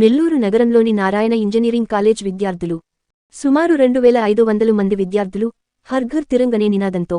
నెల్లూరు నగరంలోని Narayana engineering college విద్యార్థులు. సుమారు రెండు వేల ఐదు వందలు మంది విద్యార్థులు హర్ఘర్ తిరంగనే నినాదంతో.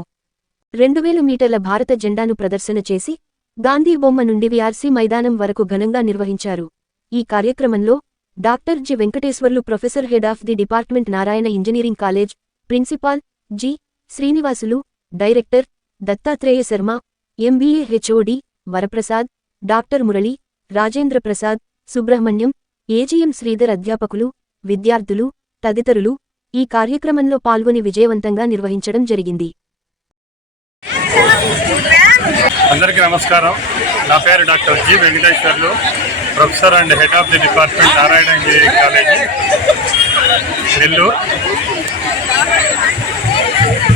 రెండు వేలు మీటర్ల భారత జెండాను ప్రదర్శన చేసి గాంధీ బొమ్మ నుండి విఆర్సీ మైదానం వరకు ఘనంగా నిర్వహించారు. ఈ కార్యక్రమంలో doctor G Venkateswarlu professor head of the department Narayana engineering college principal G Srinivasulu director Dattatreya Sharma MBA HOD Varaprasad doctor Murali Rajendra Prasad Subrahmanyam AGM Sridhar అధ్యాపకులు విద్యార్థులు తదితరులు ఈ కార్యక్రమంలో పాల్గొని విజయవంతంగా నిర్వహించడం జరిగింది. అందరికీ నమస్కారం. నా పేరు doctor G Venkateswarlu professor and head of the department Narayana engineering college Nellore.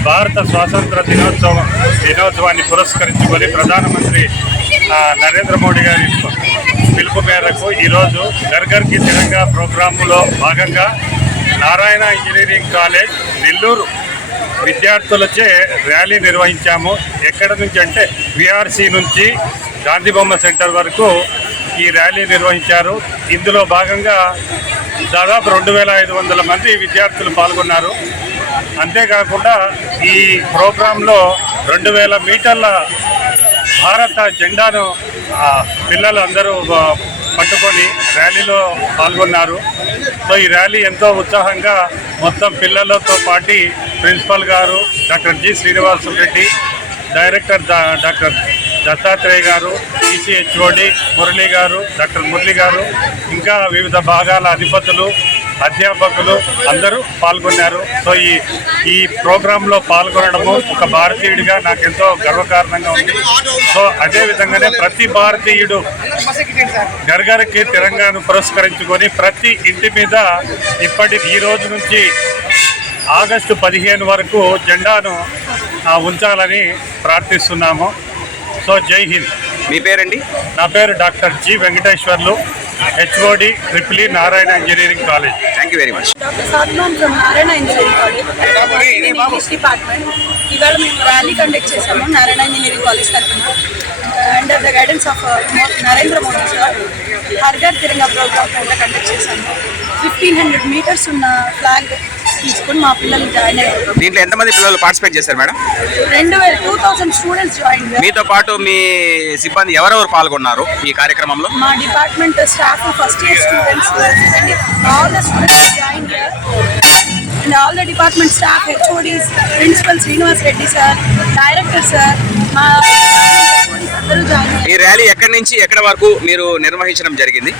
భారత స్వాతంత్ర దినోత్సవం దినోత్సవాన్ని పురస్కరించుకొని ప్రధానమంత్రి నరేంద్ర మోడీ గారి పిలుపు మేరకు ఈరోజు గర్గర్కి తిరంగా ప్రోగ్రాములో భాగంగా నారాయణ ఇంజనీరింగ్ కాలేజ్ నెల్లూరు విద్యార్థులచే ర్యాలీ నిర్వహించాము. ఎక్కడ నుంచి అంటే విఆర్సి నుంచి గాంధీ బొమ్మ సెంటర్ వరకు ఈ ర్యాలీ నిర్వహించారు. ఇందులో భాగంగా దాదాపు రెండు వేల ఐదు వందల మంది విద్యార్థులు పాల్గొన్నారు. అంతేకాకుండా ఈ ప్రోగ్రాంలో రెండు వేల మీటర్ల భారత జెండాను పిల్లలు అందరూ పట్టుకొని ర్యాలీలో పాల్గొన్నారు. సో ఈ ర్యాలీ ఎంతో ఉత్సాహంగా మొత్తం పిల్లలతో పాటి ప్రిన్సిపల్ గారు doctor G Srinivasa Reddy director doctor Dattatreya గారు ఈసీహెచ్ఓడి మురళి గారు డాక్టర్ మురళి గారు ఇంకా వివిధ భాగాల అధిపతులు అధ్యాపకులు అందరూ పాల్గొన్నారు. సో ఈ ఈ ప్రోగ్రాంలో పాల్గొనడము ఒక భారతీయుడిగా నాకు ఎంతో గర్వకారణంగా ఉంది. సో అదే విధంగానే ప్రతి భారతీయుడు గర్గర్కి తెలంగాణ పురస్కరించుకొని ప్రతి ఇంటి మీద ఇప్పటి ఈ రోజు నుంచి ఆగస్టు పదిహేను వరకు జెండాను ఉంచాలని ప్రార్థిస్తున్నాము. సో జై హింద్. మీ పేరండి? నా పేరు doctor G Venkateswarlu. HOD triple Narayana engineering college. Thank you very much doctor Sadman from Narayana engineering college. English department. ఇవాళ మేము ర్యాలీ కండక్ట్ చేశాము నారాయణ ఇంజనీరింగ్ కాలేజ్ తరఫున. Under the guidance of Narendra Modi sir హర్ఘర్ Tiranga program కూడా conduct చేశాము. Fifteen hundred metres ఉన్న flag తీసుకుని మా పిల్లలు జాయిన్ అయ్యారు. దీంట్లో ఎంతమంది పిల్లలు పార్టిసిపేట్ చేశారు మేడం? రెండు వేల టూ థౌసండ్ స్టూడెంట్స్ జాయిన్ మీతో పాటు మీ సిబ్బంది ఎవరెవరు పాల్గొన్నారు ఈ కార్యక్రమంలో? మా department staff first year students all the students join and all the department staff HODs principal Srinivas Reddy sir director sir మా ఈ ర్యాలీ ఎక్కడి నుంచి ఎక్కడి వరకు మీరు నిర్వహించడం జరిగింది?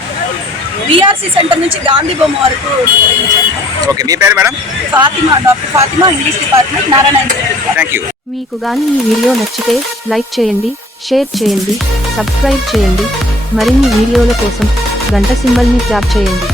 బీఆర్సీ సెంటర్ నుంచి గాంధీ బొమ్మ వరకు. ఓకే మీ పేరు madam? Fatima doctor Fatima English department Narayana thank you మీకు గాని ఈ వీడియో నచ్చితే లైక్ చేయండి షేర్ చేయండి సబ్స్క్రైబ్ చేయండి. మరిన్ని వీడియోల కోసం గంట సింబల్ని ట్యాప్ చేయండి.